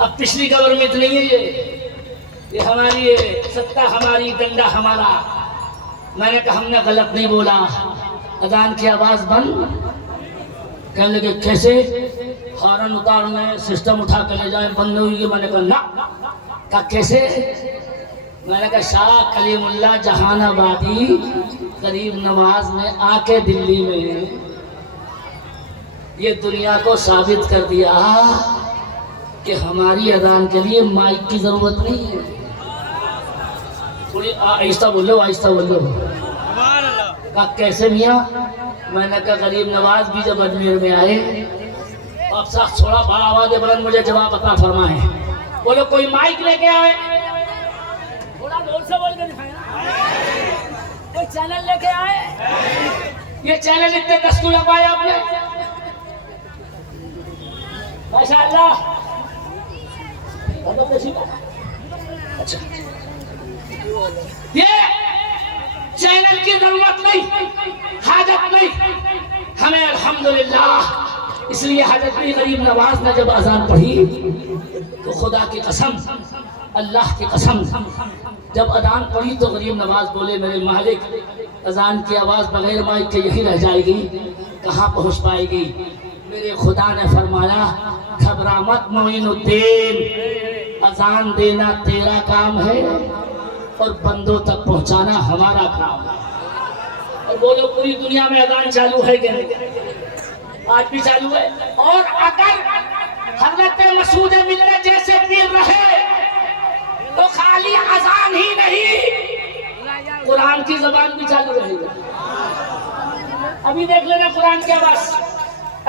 अब पिछली गवर्नमेंट नहीं है ये हमारी है, सत्ता हमारी, डंडा हमारा। मैंने कहा हमने गलत नहीं बोला। अजान की आवाज बंद, कहने लगे कैसे, हॉर्न उतारना है, सिस्टम उठा कर ले जाए, बंद हुई। मैंने कहा ना, कहा कैसे। मैंने कहा शाह कलीमुल्लाह जहानाबादी करीब नवाज में आके दिल्ली में ये दुनिया को साबित कर दिया कि हमारी अजान के लिए माइक की जरूरत नहीं है। थोड़ी आहिस्ता बोलो, आहिस्ता बोलो। कहा कैसे मियाँ। मैंने कहा गरीब नवाज भी जब अजमेर में आए, अब साथ थोड़ा बड़ा आवाज बुलंद मुझे जवाब अता फरमाए। बोलो कोई माइक लेके आए, थोड़ा जोर से बोल के दिखाए ना। कोई चैनल लेके आए, ये चैनल इतने दस्तूर लगवाए आपने, माशाअल्लाह। अच्छा, ये चैनल की जरूरत नहीं, हाजत नहीं हमें, अल्हम्दुलिल्लाह। इसलिए हजरत गरीब नवाज ने जब अजान पढ़ी तो खुदा की कसम, अल्लाह की कसम, जब अजान पढ़ी तो गरीब नवाज बोले मेरे मालिक, अजान की आवाज बगैर माइक के यही रह जाएगी, कहाँ पहुँच पाएगी। मेरे खुदा ने फरमाया घबरा मत मोइनुद्दीन, अजान देना तेरा काम है और बंदों तक पहुंचाना हमारा काम है। और बोलो पूरी दुनिया में अजान चालू है क्या? आज भी चालू है। और अगर हजरत मसूद मिल्लत जैसे पीर रहे तो खाली अजान ही नहीं, कुरान की जबान भी चालू रहेगी। अभी देख लेना कुरान की आवाज,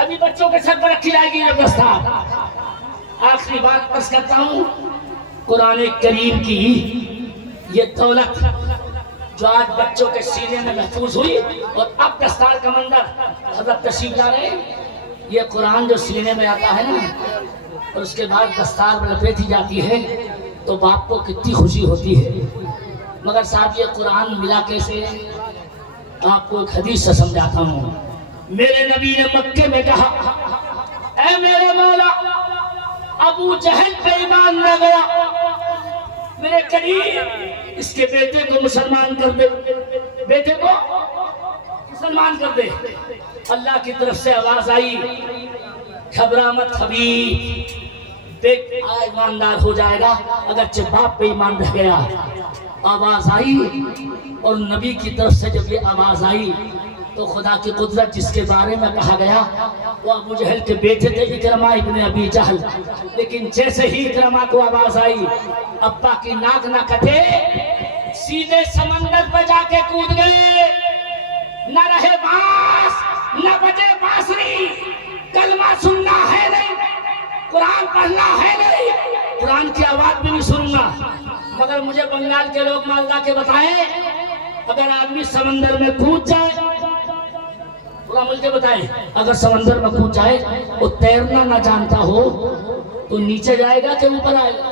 अभी बच्चों के सर पर रखी जाएगी जब दस्तार। आखिरी बात अर्ज करता हूँ, कुरान करीम की ये दौलत जो आज बच्चों के सीने में महफूज हुई और अब दस्तार का मंदिर हजरत तशरीफ ला रहे, ये कुरान जो सीने में आता है ना और उसके बाद दस्तार में लपेटी जाती है तो बाप को कितनी खुशी होती है। मगर साहब ये कुरान मिला कैसे, आपको एक हदीस से समझाता हूँ। मेरे नबी ने मक्के में कहा, ऐ मेरे मौला, अबू जहल पे ईमान न गया, मेरे करीब इसके बेटे को मुसलमान कर दे, बेटे को मुसलमान कर दे। अल्लाह की तरफ से आवाज आई, घबरा मत हबीब, बेटा ईमानदार हो जाएगा अगर बाप पे ईमान रह गया। आवाज आई और नबी की तरफ से जब ये आवाज आई तो खुदा की कुदरत जिसके बारे में कहा गया वो अबू जहल के बेटे थे इकरमा इब्ने अबी जहल। लेकिन जैसे ही इकरमा को आवाज आई, अब्बा की नाक ना कटे, सीधे समंदर पर जाके कूद गए। न रहे बांस न बजे बांसुरी, कलमा सुनना है नहीं, कुरान पढ़ना है नहीं, कुरान की आवाज भी नहीं सुनना। मगर मुझे बंगाल के लोग मालदा के बताए, अगर आदमी समंदर में कूद जाए, पूरा मुझे बताए, अगर समंदर में कूद जाए वो तैरना ना जानता हो तो नीचे जाएगा कि ऊपर आएगा?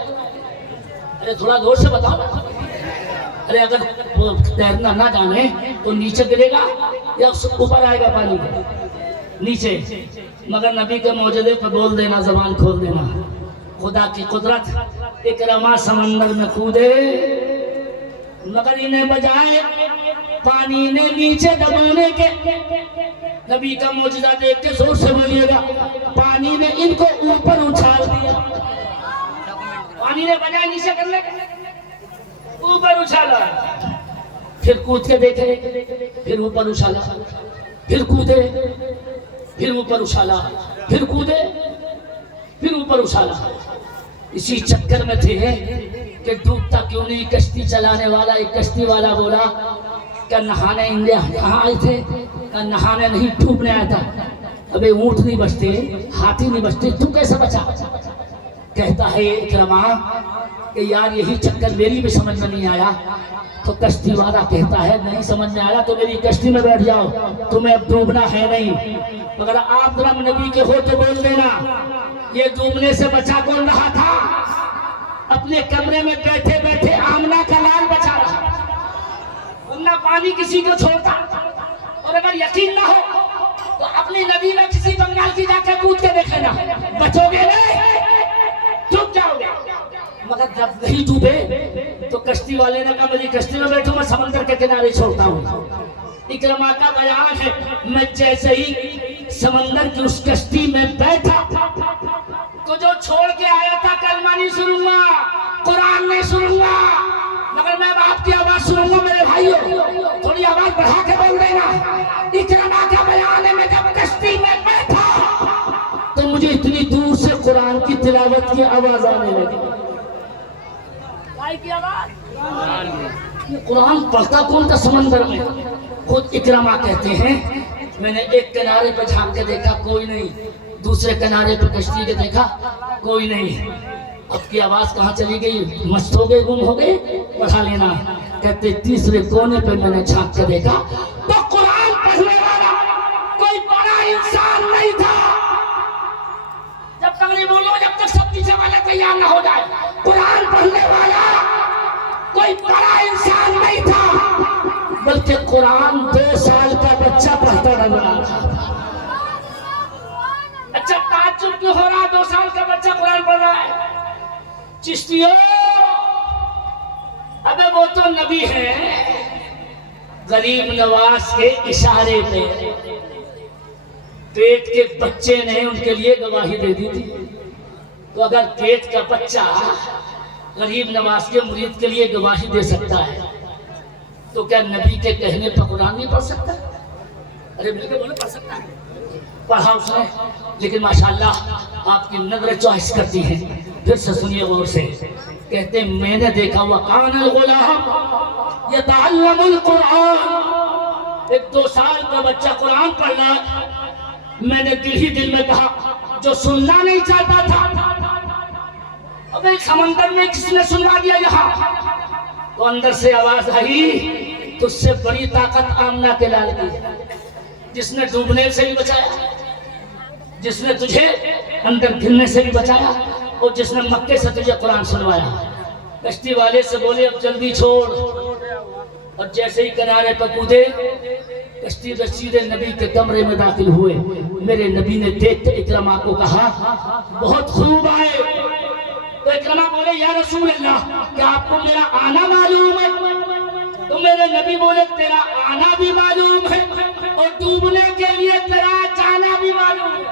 अरे थोड़ा जोर से बताओ। अरे अगर वो तैरना ना जाने तो नीचे गिरेगा या ऊपर आएगा पानी में? नीचे। मगर नबी के मौजूदे पर बोल देना, जबान खोल देना, खुदा की कुदरत। इकरमा समंदर में कूदे मगर इन्हें बजाए पानी ने नीचे दबाने के। नबी का मौजूदा देख के जोर से बोलिएगा, पानी ने इनको ऊपर उछाल दिया। पानी ने बजाय नीचे करने ऊपर उछाला, फिर कूद के देखे, फिर ऊपर उछाला, फिर कूदे, फिर ऊपर उछाला, फिर कूदे, फिर ऊपर उछाला। इसी चक्कर में थे कि डूबता क्यों नहीं कश्ती चलाने वाला एक कश्ती वाला बोला क्या नहाने इंडिया यहाँ आए थे? क्या नहाने नहीं, डूबने आया था। अबे ऊंट नहीं बचते, हाथी नहीं बचते, तू कैसे बचा? कहता है इकरमा कि यार यही चक्कर मेरी भी समझ में नहीं आया। तो कश्ती वाला कहता है नहीं समझ में आया तो मेरी कश्ती में बैठ जाओ, तुम्हें अब डूबना है नहीं। मगर आप जरा नबी के हो तो बोल देना, ये डूबने से बचा कौन रहा था? अपने कमरे में बैठे बैठे आमना का लाल बचा रहा, वरना पानी किसी को छोड़ता। और अगर यकीन ना हो तो अपनी नदी में किसी बंगाल की जाकर कूद के देखेना, बचोगे नहीं, डूब जाओगे। अगर जब नहीं डूबे तो कश्ती वाले ने कहा मेरी कश्ती में बैठो, मैं समंदर के किनारे छोड़ता हूँ। इकरमा का बयान है, मैं जैसे ही समंदर की उस कश्ती में बैठा तो जो छोड़ के आया था कलमा नहीं सुनूंगा, कुरान नहीं सुनूंगा, मगर मैं बाप की आवाज सुनूंगा। मेरे भाइयों थोड़ी आवाज बढ़ा के बोल देना। इकरमा का बयान है, मैं जब कश्ती में बैठा तो मुझे इतनी दूर से कुरान की तिलावत की आवाज आने लगी। की आवाज, कुरान पढ़ता कौन था समंदर में? खुद इकरमा कहते हैं मैंने एक किनारे पे झांक के देखा कोई नहीं, दूसरे किनारे पे कश्ती के देखा कोई नहीं। अब की आवाज कहाँ चली गई? मस्त हो गए, गुम हो गए, पढ़ा लेना। कहते तीसरे कोने पे मैंने झांक के देखा तो कुरान पढ़ने वाला कोई बड़ा इंसान नहीं था। जब तक नहीं बोलो, जब तक सब पीछे वाले तैयार ना हो जाए, कुरान पढ़ने वाला कोई बड़ा इंसान नहीं था, बल्कि कुरान 2 साल का बच्चा पढ़ता नजर आ रहा था। अच्छा ताज्जुब क्यों हो रहा? 2 साल का बच्चा कुरान पढ़ रहा है। चिश्तियों, अबे वो तो नबी है, गरीब नवाज के इशारे पे पेट के बच्चे ने उनके लिए गवाही दे दी थी। तो अगर पेट का बच्चा गरीब नवाज के मुरीद के लिए गवाही दे सकता है तो क्या नबी के कहने पर कुरान नहीं पढ़ सकता? अरे मिलके बोले पढ़ सकता है। पढ़ा उसने, लेकिन माशाल्लाह आपकी नजर चॉइस करती है। फिर से सुनिए गौर से। कहते मैंने देखा हुआ कानल गुलाम यतअल्लमुल कुरान, एक 2 साल का बच्चा कुरान पढ़ रहा है। मैंने दिल ही दिल में कहा जो सुनना नहीं चाहता था, अबे समंदर में किसने सुना दिया यहाँ? तो अंदर से आवाज आई, तुझसे बड़ी ताकत आमना के लाल की है, जिसने डूबने से भी बचाया, जिसने तुझे अंदर गिरने से भी बचाया, और जिसने मक्के से तुझे कुरान सुनवाया। कश्ती वाले से बोले अब जल्दी छोड़, और जैसे ही किनारे पर कूदे कश्ती सीधे नबी के कमरे में दाखिल हुए। मेरे नबी ने देखते इकरमा को कहा बहुत खूब आए। तो इकरमा बोले या रसूल अल्लाह, क्या आपको मेरा आना मालूम है? तो मेरे नबी बोले तेरा आना भी मालूम है और डूबने के लिए तेरा जाना भी मालूम है।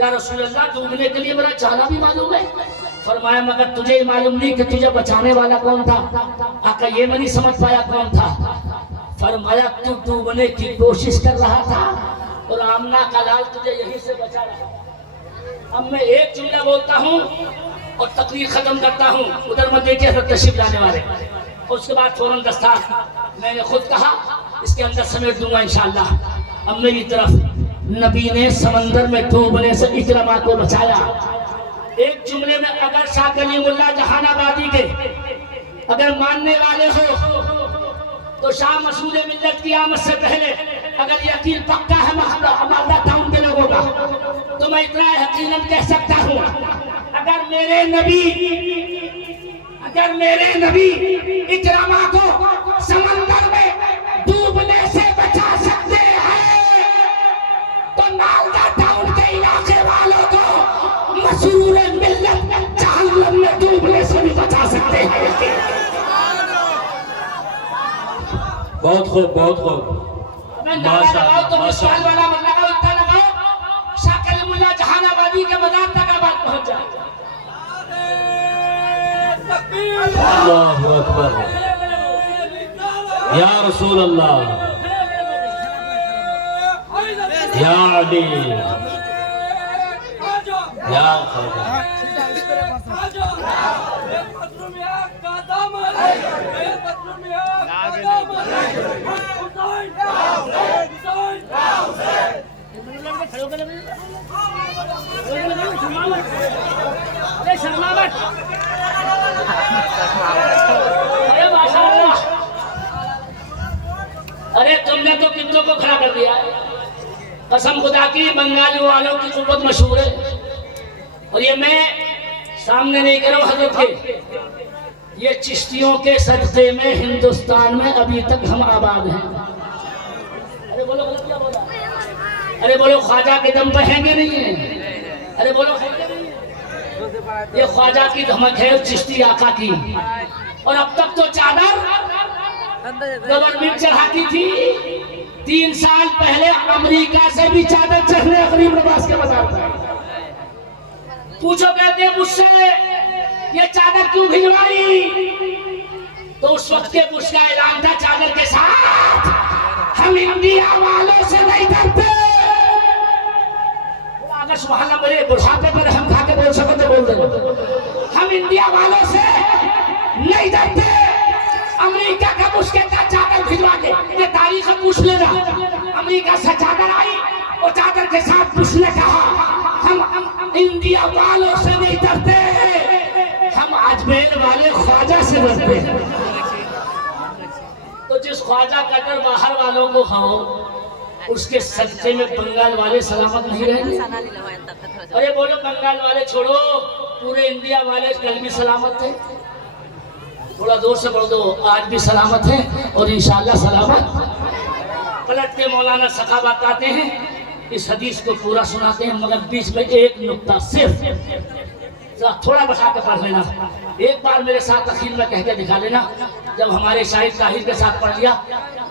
या रसूल अल्लाह, डूबने के लिए मेरा जाना भी मालूम है? फरमाया मगर तुझे मालूम नहीं कि तुझे बचाने वाला कौन था? आका ये मैं नहीं समझ पाया कौन था। फरमाया तू डूबने की कोशिश कर रहा था और आमना का लाल तुझे यहीं से बचा रहा। अब मैं एक जुमला बोलता हूँ और तकरीर खत्म करता हूँ। उधर मत देखिए तशरीफ लाने वाले, और उसके बाद फौरन दस्तार मैंने खुद कहा इसके अंदर समेट दूंगा इंशाअल्लाह। अब मेरी तरफ नबी ने समंदर में डूबने से इकरमा को बचाया। एक जुमले में अगर शाह कलीमुल्लाह जहानाबादी के अगर मानने वाले हो तो शाह मसूद मिल्लत की आमद से पहले अगर यकीन पक्का है मालदा टाउन के लोगों का, तो मैं इतना यकीनन कह सकता हूँ अगर मेरे नबी इकरमा को समंदर में डूबने से बचा सकते हैं तो मालदा टाउन के इलाके वालों को मसूद मिल्लत जहन्नम में डूबने से भी बचा सकते हैं। बहुत खूब, बहुत खूब, माशाअल्लाह। तो मिसाल वाला मत लगाओ, इतना लगाओ शाह कलीमुल्लाह जहानाबादी के मदार तक आवाज पहुंच जाए। अल्लाहु अकबर, या रसूल अल्लाह, या अली, या ख्वाजा। अरे तुमने तो कितनों को खड़ा कर दिया। कसम खुदा की बंगाली वालों की कुव्वत मशहूर है, और ये मैं सामने नहीं कर रहा हूँ हजरत के, ये चिश्तियों के सदक़े में हिंदुस्तान में अभी तक हम आबाद हैं। अरे बोलो गलत क्या बोला? अरे बोलो ख्वाजा के दम पर हैं कि नहीं है? अरे बोलो है कि नहीं है? ये ख्वाजा की धमक है चिश्ती आका की। और अब तक तो चादर गवर्नमेंट चढ़ाती थी, 3 साल पहले अमेरिका से भी चादर चढ़ने गरीब नवाज के बाजार पर। पूछो कहते मुझसे ये चादर क्यों भिजवाई, तो उस वक्त के बुश का ऐलान था चादर के साथ, हम इंडिया वालों से नहीं डरते। अगर सुभान अल्लाह मेरे बुढ़ापे पर हम खा के बोल सको तो बोल दो, हम इंडिया वालों से नहीं डरते। अमेरिका का बुश कहता चादर भिजवा दे, ये तारीख पूछ लेना। अमेरिका से चादर आई और चादर के साथ बुश ने कहा हम इंडिया वालों से नहीं डरते, हम अजमेर वाले ख्वाजा से डरते हैं। तो जिस ख्वाजा का डर बाहर वालों को खाओ, उसके सदक़े में बंगाल वाले सलामत नहीं रहेंगे। अरे बोलो बंगाल वाले छोड़ो, पूरे इंडिया वाले कल भी सलामत थे, थोड़ा जोर से बोल दो, आज भी सलामत है और इंशाअल्लाह सलामत। पलट के मौलाना सखा बताते हैं, इस हदीस को पूरा सुनाते हैं, मगर बीच में एक नुक्ता सिर्फ थोड़ा बता के पढ़ लेना। एक बार मेरे साथ अखीर में कह के दिखा लेना, जब हमारे शाहिद ताहिर के साथ पढ़ लिया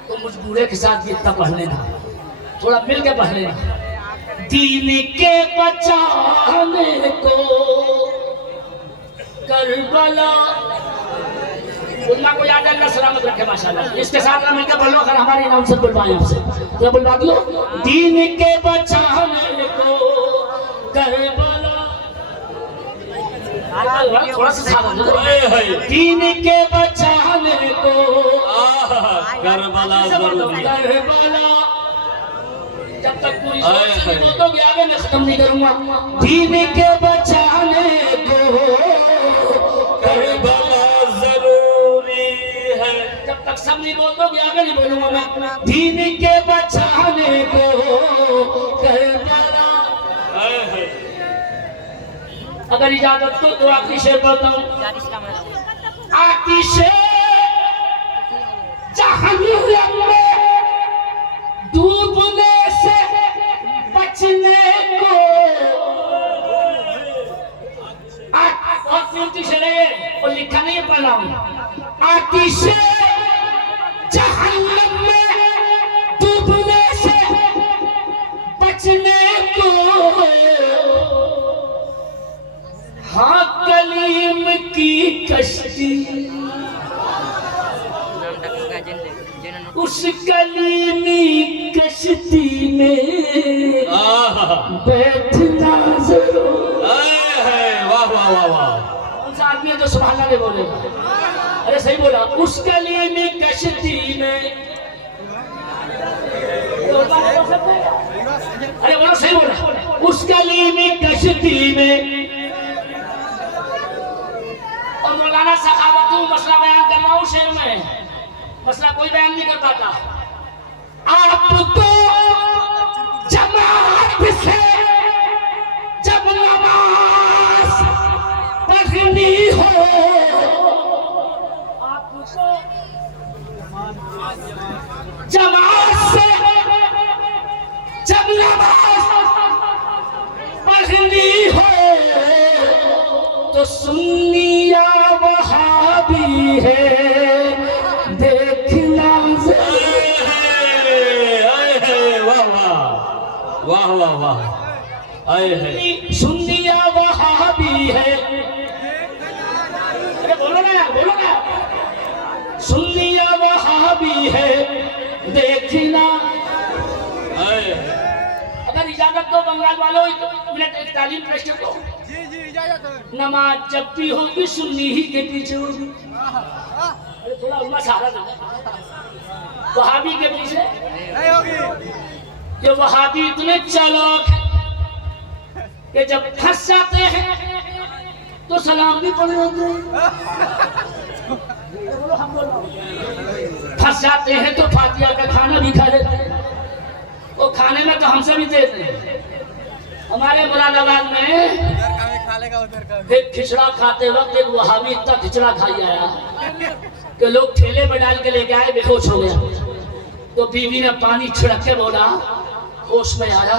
तो मुझ बूढ़े के साथ भी इतना पढ़ लेना, थोड़ा मिल के पढ़ लेना। दीन के बचाने को करबला, उल्मा को याद है, अल्लाह सलामत रखे माशाल्लाह। इसके साथ मिलकर पढ़ लो, अगर हमारे नाम से बुलवाए आपसे तो बुलवा दो। दीन के बचाने को करबला, थोड़ा सा सावधान, दीन के बचाने को करबला जरूरी, करबला। जब तक पूरी बोलोगे आगे मैं खत्म नहीं करूंगा। दीन के बचाने को करबला जरूरी है, जब तक सब नहीं बोलोगे आगे नहीं बोलूंगा मैं। दीन के बचाने को करबला, अगर इजाजत तो आखिरी शेर पढ़ता हूँ। आतिशे जहन्नम में डूबने से बचने को, और लिखा नहीं पढ़ा हूँ। आतिशे जहन्नम में डूबने से बचने को, हाँ कलीम की कश्ती, उस कलीमी कश्ती में बैठना जरूर। वाह वाह वाह वाह, उस आदमी तो सुभान अल्लाह नहीं बोलेगा। अरे सही बोला, उस कलीमी कश्ती में, अरे बोलो सही बोला, उस कलीमी कश्ती में। और मौलाना सखावत मसला बयान कर रहा हूँ शेर में, मसला कोई बयान नहीं कर पाता। आपको जमात से जब नमाज पढ़नी हो, आपको जमात से जब नमाज पढ़नी हो, तो सुन्निया वहाबी है देखना। वाह वाह वाह, आए है सुन्निया वहाबी है, अरे बोलो ना यार, बोलो ना, सुन्निया वहाबी है देखना। अगर इजाजत दो बंगाल वालों, मिनट एक तालीम पेश करो। जी इजाजत है। नमाज जब भी होगी सुन्नी ही के पीछे होगी। अरे थोड़ा उल्मा सहारा दो, वहाबी के पीछे नहीं होगी। ये वहाबी इतने चालाक हैं कि जब फंस जाते हैं तो सलाम भी पढ़ लेते हैं। फंस जाते हैं तो फातिहा का खाना भी खा लेते हैं। वो खाने में तो हमसे भी देते हैं। हमारे मुरादाबाद में एक खिचड़ा खाते वक्त एक वहाबी इतना खिचड़ा खाई आया कि लोग ठेले में डाल के लेके आए, बेहोश हो गया। तो बीवी ने पानी छिड़क के बोला, होश में आया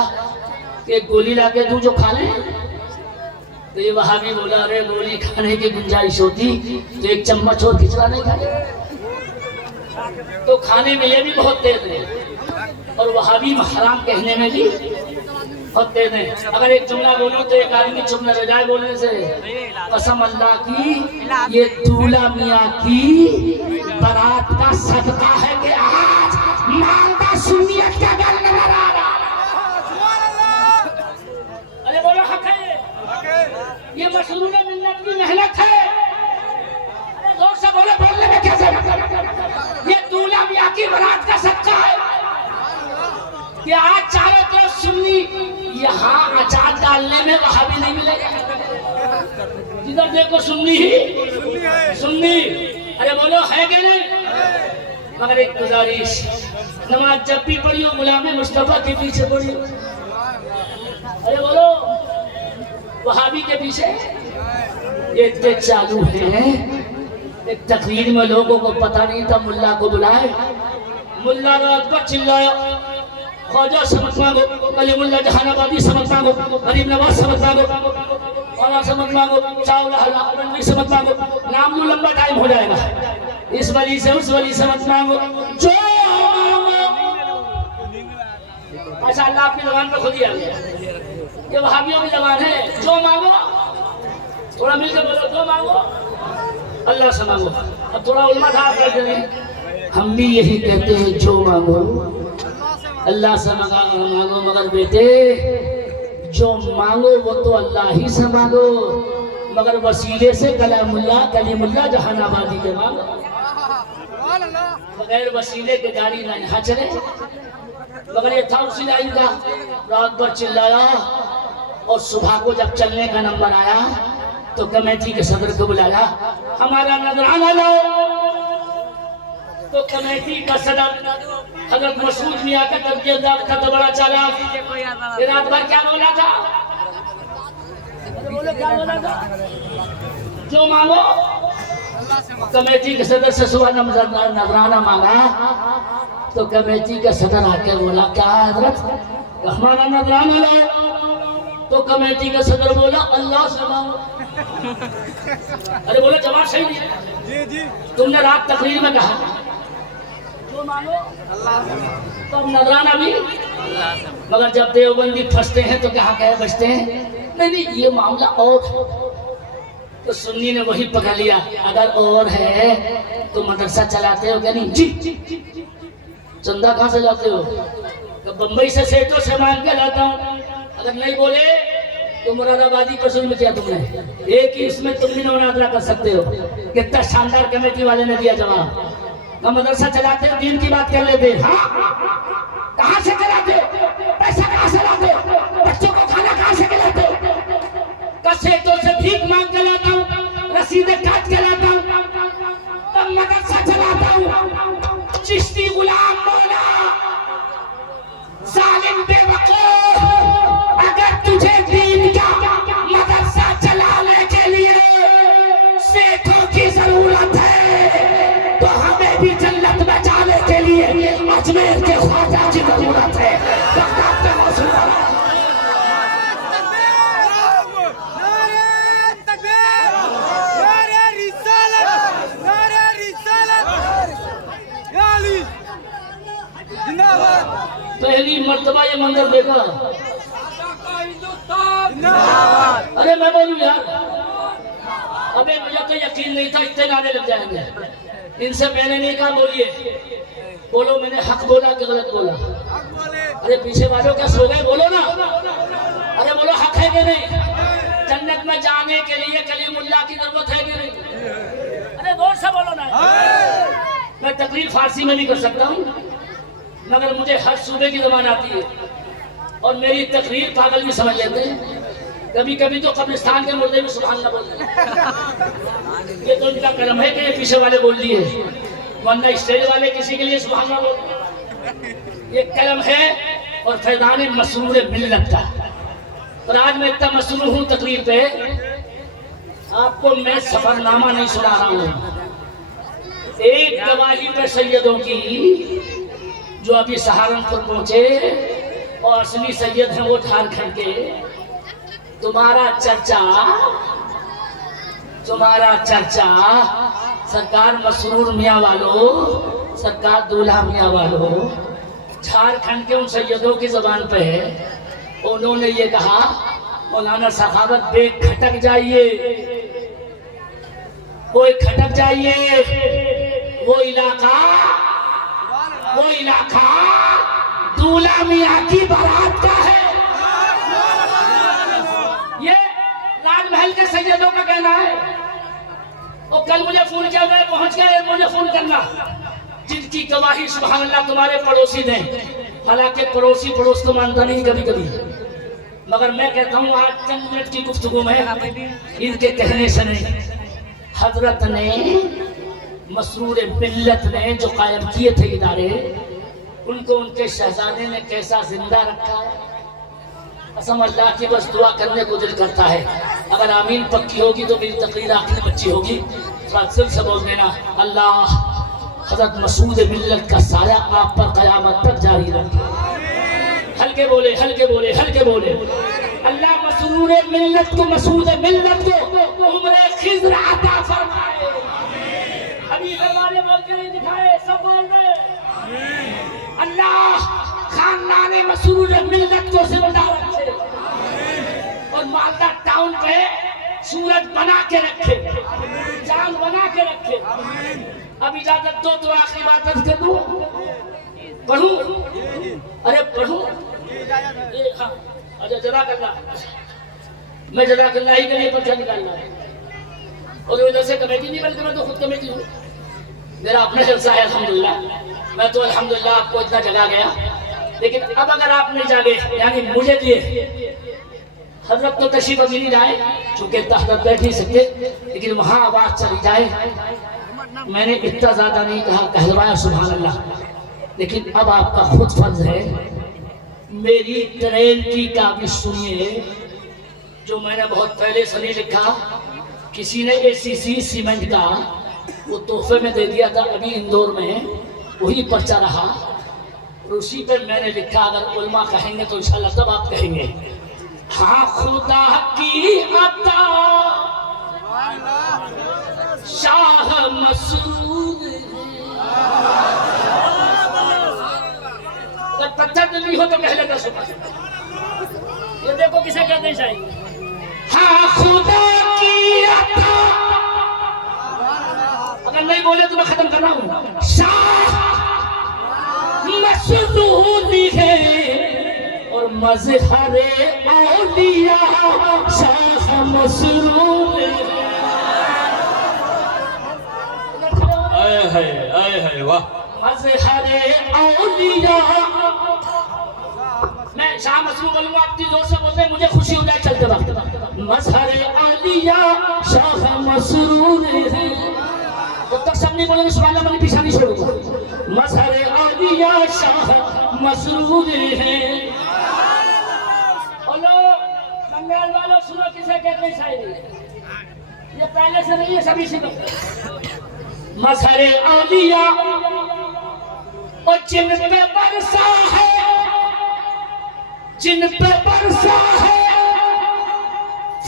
कि गोली लाके तू जो खा ले, तो ये वहां भी बोला, अरे गोली खाने की गुंजाइश होती तो एक चम्मच और खिचड़ा नहीं खाए। तो खाने में ये भी बहुत तेज है और वहां भी हराम कहने में भी बहुत तेज है। अगर एक जुमला बोलो तो एक आदमी चुप न रह जाए बोलने से। कसम अल्लाह की, ये दूल्हा मियाँ की बारात का सदका है कि आज मालदा सुन्नियत का घर नजर आ रहा। अरे बोलो हक है, ये मशरूम मिन्नत की मेहनत है। अरे जोर से बोले, बोलने में कैसे मतलब, ये दूल्हा मियाँ की बारात का सदका है कि आज चारों तरफ सुन्नी, यहाँ अचार डालने में वहां भी नहीं मिलेगा। जिधर देखो सुन्नी ही सुन्नी। अरे बोलो है कि नहीं। मगर एक गुजारिश, नमाज जब भी पढ़ियो गुलाम मुस्तफा के पीछे पढ़ियो। अरे बोलो वहाबी के पीछे ये चालू है। एक तकरीर में लोगों को पता नहीं था, मुल्ला को बुलाए, मुल्ला रात पर चिल्लाया, ख्वाजा समझ मांगो, कलीमुल्लाह जहानाबादी समझ मांगो, गरीब नवाज समझ मांगो, और समझ मांगो, चावल समझ मांगो। नाम लो लंबा टाइम हो जाएगा। इस वली से उस वली समझ मांगो, जो अच्छा अल्लाह आपकी जबान पर खुद ही आ गया। ये वहाबियों की जबान है, जो मांगो। थोड़ा मिलकर बोलो, जो मांगो अल्लाह से मांगो। अब थोड़ा उल्मा था कर दें, हम भी यही कहते हैं, जो मांगो अल्लाह से मांगो। मगर बेटे जो मांगो वो तो अल्लाह ही से मांगो, मगर वसीले से कलीमुल्लाह जहानाबादी के मांगो। बगैर वसीले के गाड़ी ना यहाँ चले। मगर ये था उसी लाइन का, रात भर चिल्लाया और सुबह को जब चलने का नंबर आया तो कमेटी के सदर को बुलाया, हमारा नजराना लाओ। तो कमेटी का सदर हजरत मसूद मियां का तबीयत था तो बड़ा चालाक, रात भर क्या बोला था, बोले क्या बोला था, जो मांगो। कमेटी के सदर से सुबह नजराना मांगा तो कमेटी का सदर आके बोला, क्या हजरत हमारा नजराना लाओ। तो कमेटी का सदर बोला, अल्लाह से मांगो। अरे बोलो जवाब सही नहीं जी। तुमने रात तकरीर में कहा जो मांगो अल्लाह से, तो अब नजराना भी। मगर जब देवबंदी फंसते हैं तो कहाँ कहे बचते हैं, नहीं ये मामला और। तो सुन्नी ने वही पकड़ लिया, अगर और है तो मदरसा चलाते हो क्या? नहीं जी। चंदा कहाँ से लाते हो? तो बम्बई से सेठों से मांग के लाता हूँ। अगर नहीं बोले तो मुरादाबादी पर जुल्म किया तुमने, एक ही इसमें तुम भी मुनाजरा कर सकते हो। कितना शानदार कमेटी वाले ने दिया जवाब। हम मदरसा चलाते हो, दीन की बात कर लेते। हाँ कहाँ से चलाते हो, पैसा कहाँ से लाते हो, बच्चों को खाना कहाँ से खिलाते हो? सेठों से भीख मांग के लाता हूँ, रसीदें काट के लाता हूँ, तब मदरसा चलाता हूँ। चिश्ती गुलाम मौला जालिम बेवकूफ, अगर तुझे दीन का मदरसा चलाने के लिए सेठों की जरूरत है तो हमें भी जन्नत में जाने के लिए अजमेर के ख्वाजा की जरूरत है। पहली मर्तबा ये मंजर देखा, अरे मैं बोलूं यार, अबे मुझे तो यकीन नहीं था इतने गाने लग जाएंगे। इनसे मैंने नहीं कहा बोलिए, बोलो मैंने हक बोला कि गलत बोला? अरे पीछे वालों क्या सो गए, बोलो ना। अरे बोलो हक है कि नहीं? जन्नत में जाने के लिए कलीमुल्लाह की जरूरत है कि नहीं? अरे जोर से बोलो ना। मैं तकरीर फारसी में भी कर सकता हूँ, मगर मुझे हर सूबे की ज़बान आती है और मेरी तकरीर पागल भी समझ लेते हैं। कभी कभी तो कब्रिस्तान के मुर्दे भी सुभान अल्लाह बोलते हैं। ये तो इनका कर्म है कि ये पीछे वाले बोल दिए, वरना स्टेज वाले किसी के लिए सुभान अल्लाह बोलते। ये कर्म है और फैज़ान मसरूर मिल्लत का। और आज मैं इतना मसरूर हूँ तकरीर पे, आपको मैं सफरनामा नहीं सुना रहा हूँ। एक गवाही पे सैयदों की जो अभी सहारनपुर पहुंचे और असली सैयद हैं वो झारखंड के, तुम्हारा चर्चा सरकार मसरूर मियाँ वालों, सरकार दूल्हा मियाँ वालों, झारखंड के उन सैयदों की जबान पे है। उन्होंने ये कहा, मौलाना सखावत बेग खटक जाइए, कोई खटक जाइए, वो इलाका दूल्हा मियाँ की बारात का है। ये राजमहल के सैयदों का कहना है। और कल मुझे फोन किया, मैं पहुंच गया, मुझे फोन करना, जिनकी गवाही सुभान अल्लाह तुम्हारे पड़ोसी दें। हालांकि पड़ोसी पड़ोस को मानता नहीं कभी कभी, मगर मैं कहता हूँ आज चंद मिनट की गुफ्तगू में इनके कहने से नहीं, हजरत ने मसरूर मिल्लत ने जो कायम किए थे इदारे, उनको उनके शहजादे ने कैसा जिंदा रखा है। कसम अल्लाह की, बस दुआ करने को दिल करता है। अगर आमीन पक्की होगी तो मेरी तकरीर आखिरी बच्ची होगी, दिल से बोल देना, अल्लाह हजरत मसूद मिल्लत का साया आप पर कयामत तक जारी रखे। हल्के बोले, हल्के बोले, हल्के बोले। अल्लाह मसूद मिल्लत को, मसूद मिल्लत को उम्रे खिज़्र अता फरमाए। अभी दरबारे बोल के नहीं दिखाए, सब बोल रहे अल्लाह खानदान मसूद मिल्लत को जिंदा रखे और मालदा टाउन पे सूरज बना के रखे, चांद बना के रखे। अब इजाजत दो तो आखिरी बात कर दूं, पढ़ूं? अरे पढ़ूं? हाँ, अच्छा जज़ाकल्लाह, मैं जज़ाकल्लाह ही के लिए पर्चा निकालना है और उधर से कमेटी नहीं, बल्कि मैं तो खुद कमेटी हूँ। मेरा अपना जलसा है अल्हम्दुलिल्लाह। मैं तो अल्हम्दुलिल्लाह आपको इतना जगा गया, लेकिन अब अगर आप नहीं जागे, यानी मुझे दिए, हजरत तो तशरीफ अभी नहीं जाए चूंकि हजरत बैठ नहीं सकते, लेकिन वहां आवाज चली जाए। मैंने इतना ज्यादा नहीं कहा, कहलवाया सुभान अल्लाह, लेकिन अब आपका खुद फर्ज है मेरी ट्रेन की काबिज सुनिए, जो मैंने बहुत पहले से नहीं लिखा। किसी ने एसीसी सीमेंट का वो तोहफे में दे दिया था अभी इंदौर में, वही पर्चा रहा और उसी पर मैंने लिखा। अगर उलमा कहेंगे तो इंशाल्लाह तब आप कहेंगे, हाँ खुदा की अता शाह मसूद। जब पत्थर नहीं हो तो कह लेता सुबह, ये देखो किसे कहते चाहिए, हाँ खुदा की अता। अगर नहीं बोले तो मैं खत्म कर रहा हूँ। शाह मसूद है और मज़हरे औलिया शाह मसरूर। आए है वाह। मज़हरे औलिया, मैं शाह मसरूर बोलूंगा, आप जोर से बोलते हैं, मुझे खुशी हो जाए चलते वक्त। मज़हरे औलिया शाह मसरूर है, जब तक सब नहीं बोलेंगे सुभान अल्लाह, मैं पीछा नहीं छोड़ूंगा। मज़हरे औलिया शाह मसरूर है। बंगाल वालों सुनो किसे कहते हैं शायरी, ये पहले से नहीं है, सभी से। मज़हरे औलिया और जिन पे बरसा है, जिन पे बरसा है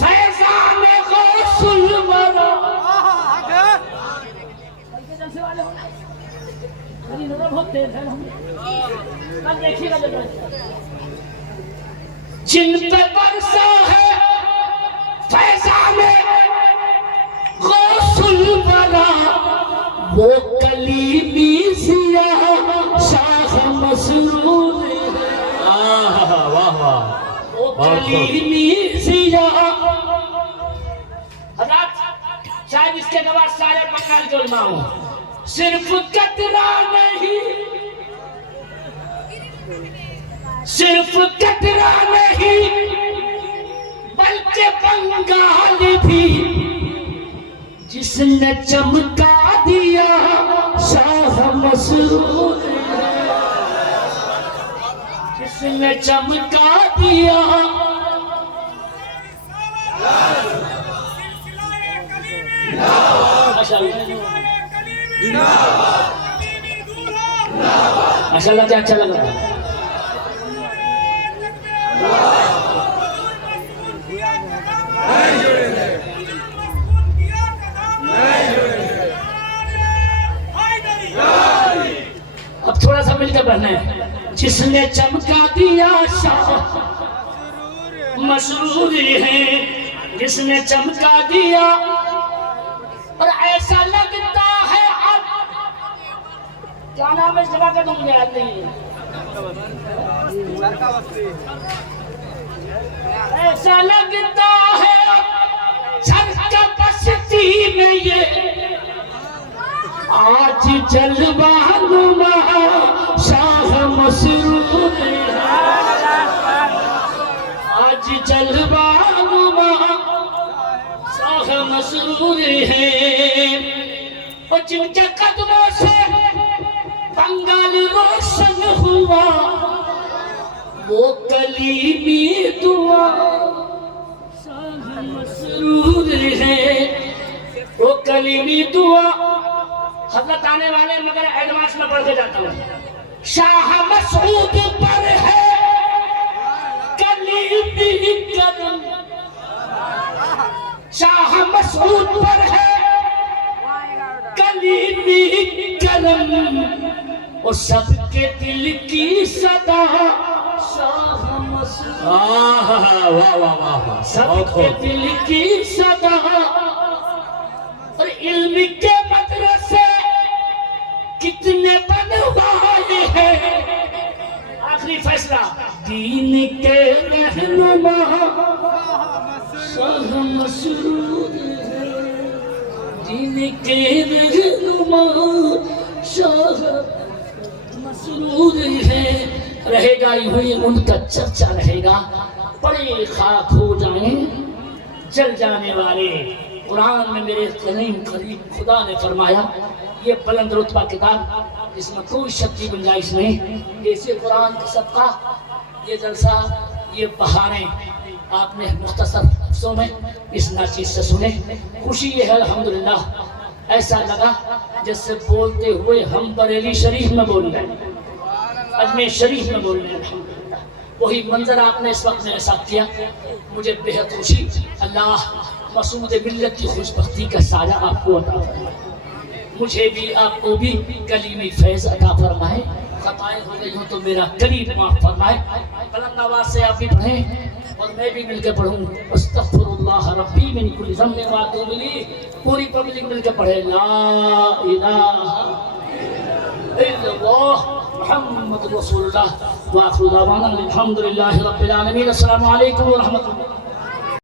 फैज़ान गौसुल वरा। जलसे वाले हो मेरी नजर बहुत तेज है, कल देखिएगा। जिन पे बरसा है फैज़ान गौसुल वरा, वो कलीमी सिया शाह मसरूर। वाह वाह, वो कलीमी सिया। शायद इसके गवाह सारे बंगाल के उलमा हो। सिर्फ कतरा नहीं, सिर्फ कतरा नहीं, बल्कि बंगाल भी जिसने चमका दिया शाह मसरूर, जिसने चमका दिया। माशाअल्लाह, क्या अच्छा लग रहा है। जिसने चमका दिया शाह मसरूर है, जिसने चमका दिया। और ऐसा लगता है अब, क्या नाम है इस जगह का, तो मुझे याद नहीं है। ऐसा लगता है छलका बस्ती में ये आज जलवा नुमा शाह मसरूर है, आज जलवा नुमा शाह मसरूर है। और जिनके कदमों से बंगाल रोशन हुआ वो कलीमी दुआ शाह मसरूर है, वो कलीमी दुआ। हजरत आने वाले मगर एडवांस में पढ़ के जाता हूँ। शाह मसऊद पर है कलीमी करम, शाह मसऊद पर है कलीमी करम, और सबके दिल की सदा शाह मसऊद। वाह वाह वाह, सबके दिल की सदा। और इल्म के मदरसे कितने बनवाए हैं, आखिरी फैसला दीन के रहनुमा शाह मसरूर है, दीन के रहनुमा शाह मसरूर है। रहेगा यूं ही उनका चर्चा रहेगा, बड़े खाक हो जाए जल जाने वाले। कुरान में मेरे करीम खुदा ने फरमाया, ये बुलंद रुतबा किताब इसमें कोई शक की गुंजाइश नहीं। जैसे कुरान का सबका ये जलसा, ये बहाने आपने मुख्तसर लफ्ज़ों में इस नाचीज से सुने। खुशी ये है अल्हम्दुलिल्लाह, ऐसा लगा जैसे बोलते हुए हम बरेली शरीफ में बोल रहे हैं, अजमेर शरीफ में बोल रहे हैं। अल्हम्दुलिल्लाह वही मंजर आपने इस वक्त मेरे साथ किया, मुझे बेहद खुशी। अल्लाह मसूद मिल्लत की खुशबख्ती का साया आपको अता फरमाए, मुझे भी आपको भी कलीमी फैज़ अता फरमाए। खताएं हो गई हो तो मेरा करीब माफ फरमाए। बुलंद आवाज़ से आप भी पढ़ें और मैं भी मिलकर पढ़ूँ। अस्तग़फिरुल्लाह रब्बी मिन कुल्लि ज़ंबिन व अतूबु इलैह। पूरी पब्लिक मिलकर पढ़े ला इलाहा इल्लल्लाह मुहम्मद रसूलुल्लाह व आखिरु दावाना अल्हम्दुलिल्लाहि रब्बिल आलमीन। अस्सलामु अलैकुम व रहमतुल्लाह।